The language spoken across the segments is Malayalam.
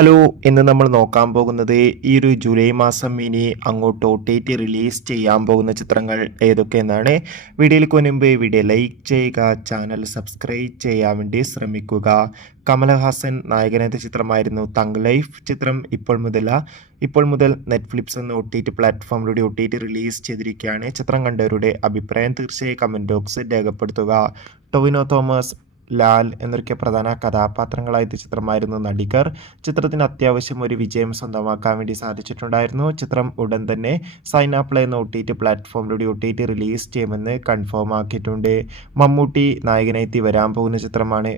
ഹലോ, ഇന്ന് നമ്മൾ നോക്കാൻ പോകുന്നത് ഈ ഒരു ജൂലൈ മാസം ഇനി അങ്ങോട്ട് OTT റിലീസ് ചെയ്യാൻ പോകുന്ന ചിത്രങ്ങൾ ഏതൊക്കെയെന്നാണ്. വീഡിയോയിലേക്ക് മുൻപ് വീഡിയോ ലൈക്ക് ചെയ്യുക, ചാനൽ സബ്സ്ക്രൈബ് ചെയ്യാൻ വേണ്ടി ശ്രമിക്കുക. കമലഹാസൻ നായകനെത്തിയ ചിത്രമായിരുന്നു തങ് ലൈഫ്. ചിത്രം ഇപ്പോൾ മുതൽ നെറ്റ്ഫ്ലിക്സ് എന്ന OTT പ്ലാറ്റ്ഫോമിലൂടെ OTT റിലീസ് ചെയ്തിരിക്കുകയാണ്. ചിത്രം കണ്ടവരുടെ അഭിപ്രായം തീർച്ചയായും കമൻറ്റ് ബോക്സിൽ രേഖപ്പെടുത്തുക. ടൊവിനോ തോമസ്, ലാൽ എന്നൊക്കെ പ്രധാന കഥാപാത്രങ്ങളായ ചിത്രമായിരുന്നു നടികർ. ചിത്രത്തിന് അത്യാവശ്യം ഒരു വിജയം സ്വന്തമാക്കാൻ വേണ്ടി സാധിച്ചിട്ടുണ്ടായിരുന്നു. ചിത്രം ഉടൻ തന്നെ സൈൻ അപ്പ് എന്ന OTT പ്ലാറ്റ്ഫോമിലൂടെ OTT റിലീസ് ചെയ്യുമെന്ന് കൺഫേം ആക്കിയിട്ടുണ്ട്. മമ്മൂട്ടി നായകനെത്തി വരാൻ പോകുന്ന ചിത്രമാണ്.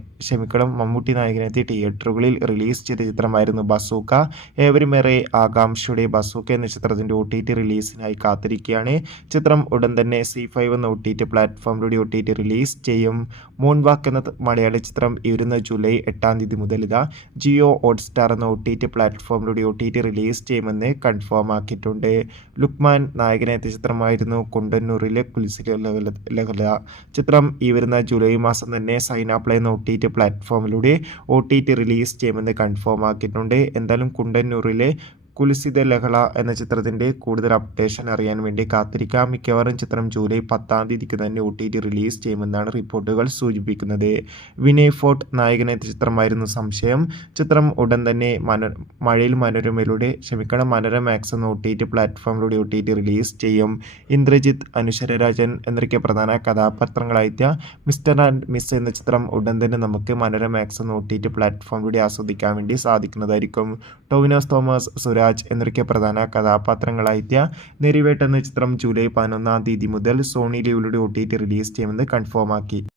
മമ്മൂട്ടി നായകനെത്തി തിയേറ്ററുകളിൽ റിലീസ് ചെയ്ത ചിത്രമായിരുന്നു ബസൂക്ക. ഏവരുമേറെ ആകാംക്ഷയുടെ ബസൂക്ക എന്ന ചിത്രത്തിന്റെ OTT റിലീസിനായി കാത്തിരിക്കുകയാണ്. ചിത്രം ഉടൻ തന്നെ C5 എന്ന OTT പ്ലാറ്റ്ഫോമിലൂടെ OTT റിലീസ് ചെയ്യും. മൂൺ വാക്ക് എന്ന മലയാള ചിത്രം ഈ വരുന്ന ജൂലൈ 8-ാം തീയതി മുതൽ ജിയോ ഹോട്ട്സ്റ്റാർ എന്ന OTT പ്ലാറ്റ്ഫോമിലൂടെ OTT റിലീസ് ചെയ്യുമെന്ന് കൺഫേം ആക്കിയിട്ടുണ്ട്. ലുക്മാൻ നായകനെത്തിയ ചിത്രമായിരുന്നു കുണ്ടന്നൂരിലെ കുൽസിലെ ലഹല. ചിത്രം ഈ വരുന്ന ജൂലൈ മാസം തന്നെ സൈൻ അപ്പ് എന്ന OTT പ്ലാറ്റ്ഫോമിലൂടെ OTT റിലീസ് ചെയ്യുമെന്ന് കൺഫേം ആക്കിയിട്ടുണ്ട്. എന്തായാലും കുണ്ടന്നൂരിലെ കുൽസിത ലഹള എന്ന ചിത്രത്തിന്റെ കൂടുതൽ അപ്ഡേഷൻ അറിയാൻ വേണ്ടി കാത്തിരിക്കാം. മിക്കവാറും ചിത്രം ജൂലൈ 10-ാം തീയതിക്ക് തന്നെ OTT റിലീസ് ചെയ്യുമെന്നാണ് റിപ്പോർട്ടുകൾ സൂചിപ്പിക്കുന്നത്. വിനയ് ഫോർട്ട് നായകനെത്തിയ ചിത്രമായിരുന്നു സംശയം. ചിത്രം ഉടൻ തന്നെ മനോരമാക്സ് എന്ന OTT പ്ലാറ്റ്ഫോമിലൂടെ OTT റിലീസ് ചെയ്യും. ഇന്ദ്രജിത്ത്, അനുശ്വര രാജൻ എന്നൊക്കെ പ്രധാന കഥാപാത്രങ്ങളായ മിസ്റ്റർ ആൻഡ് മിസ് എന്ന ചിത്രം ഉടൻ തന്നെ നമുക്ക് മനോരമാക്സ് എന്ന OTT പ്ലാറ്റ്ഫോമിലൂടെ ആസ്വദിക്കാൻ വേണ്ടി സാധിക്കുന്നതായിരിക്കും. ടൊവിനോ തോമസ്, സുരാജ് എന്നൊക്കെ പ്രധാന കഥാപാത്രങ്ങളായ നെരിവേട്ട് എന്ന ചിത്രം ജൂലൈ 11-ാം തീയതി മുതൽ സോണി ലീവിലൂടെ OTT റിലീസ് ചെയ്യുമെന്ന് കൺഫേം ആക്കി.